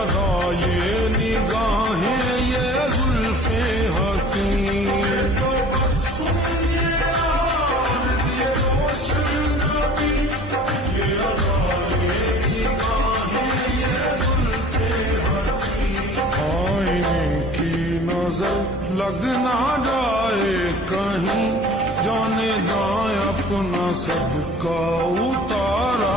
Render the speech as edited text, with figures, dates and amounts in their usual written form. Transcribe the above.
अदा ये निगाहें ये जुल्फे हसी लग ना जाए कहीं जाने जाए अपना सबका उतारा